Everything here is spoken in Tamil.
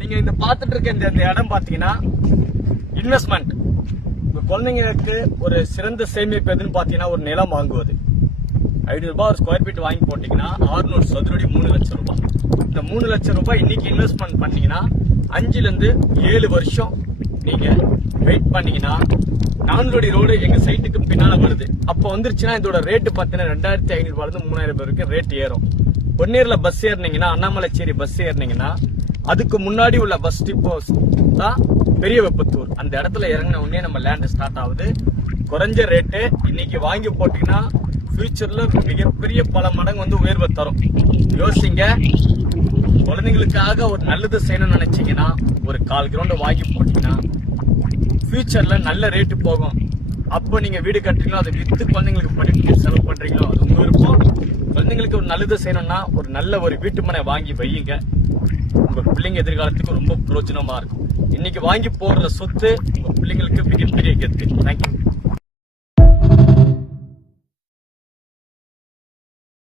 நீங்க இந்த பாத்துட்டு இருக்க இந்த இடம் பாத்தீங்கன்னா இன்வெஸ்ட்மெண்ட். உங்க குழந்தைங்களுக்கு ஒரு சிறந்த சேமிப்பு எதுன்னு பாத்தீங்கன்னா ஒரு நிலம் வாங்குவது. 500 ரூபாய் ஒரு ஸ்கொயர் ஃபீட் வாங்கி போட்டீங்கன்னா 600 சதுரடி 3 லட்சம் ரூபாய். இந்த 3 லட்சம் ரூபாய் இன்னைக்கு இன்வெஸ்ட்மெண்ட் பண்ணீங்கன்னா 5 ல இருந்து 7 வருஷம் நீங்க வெயிட் பண்ணீங்கன்னா 400 அடி ரோடு எங்க சைட்டுக்கு பின்னால வருது. அப்ப வந்துருச்சுன்னா இதோட ரேட்டு பாத்தீங்கன்னா 2500 ரூபாயிலிருந்து 3000 வரைக்கும் ரேட் ஏறும். பொன்னேர்ல பஸ் ஏறினீங்கன்னா அண்ணாமலைச்சேரி பஸ் ஏறினீங்கன்னா அதுக்கு முன்னாடி உள்ள பஸ் டிப்போ தான் பெரிய வெப்பத்தூர். அந்த இடத்துல இறங்கின உடனே நம்ம லேண்ட் ஸ்டார்ட் ஆகுது. குறைஞ்ச ரேட்டு இன்னைக்கு வாங்கி போட்டீங்கன்னா ஃபியூச்சர்ல மிகப்பெரிய பல மடங்கு வந்து உயர்வை தரும். யோசிங்க. குழந்தைங்களுக்காக ஒரு நல்லது செய்யணும்னு நினைச்சீங்கன்னா ஒரு 1/4 கிரவுண்ட் வாங்கி போட்டீங்கன்னா ஃபியூச்சர்ல நல்ல ரேட்டு போகும். அப்போ நீங்க வீடு கட்டுறீங்களோ அதை வித்து குழந்தைங்களுக்கு படிப்பு செலவு பண்றீங்களோ அது உங்க விருப்பம். குழந்தைங்களுக்கு ஒரு நல்லது செய்யணும்னா ஒரு நல்ல ஒரு வீட்டு மனை வாங்கி வையுங்க. உங்க பிள்ளைங்க எதிர்காலத்துக்கு ரொம்ப பிரயோஜனமா இருக்கும். இன்னைக்கு வாங்கி போடுற சொத்து உங்க பிள்ளைங்களுக்கு மிகப்பெரிய கெத்து. தேங்க்யூ.